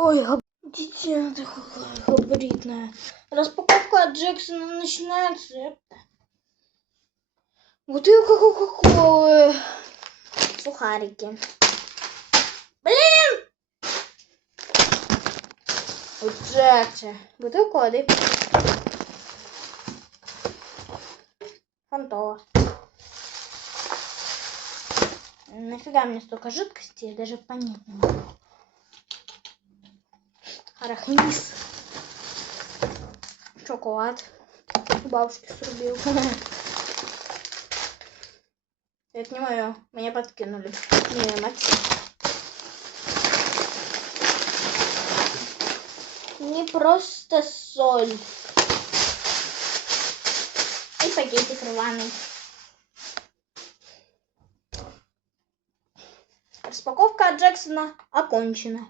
Ой, дитя такая габаритная. Распаковка от Джексона начинается. Бутылка Кока-Колы. Сухарики. Блин! Вот Джекси. Бутылка воды. Фантола. Нафига мне столько жидкости, я даже понять не могу. Арахис. Шоколад. У бабушки срубил. Это не мое. Меня подкинули. Не, мать. Не просто соль. И пакетик рваный. Распаковка от Джексона окончена.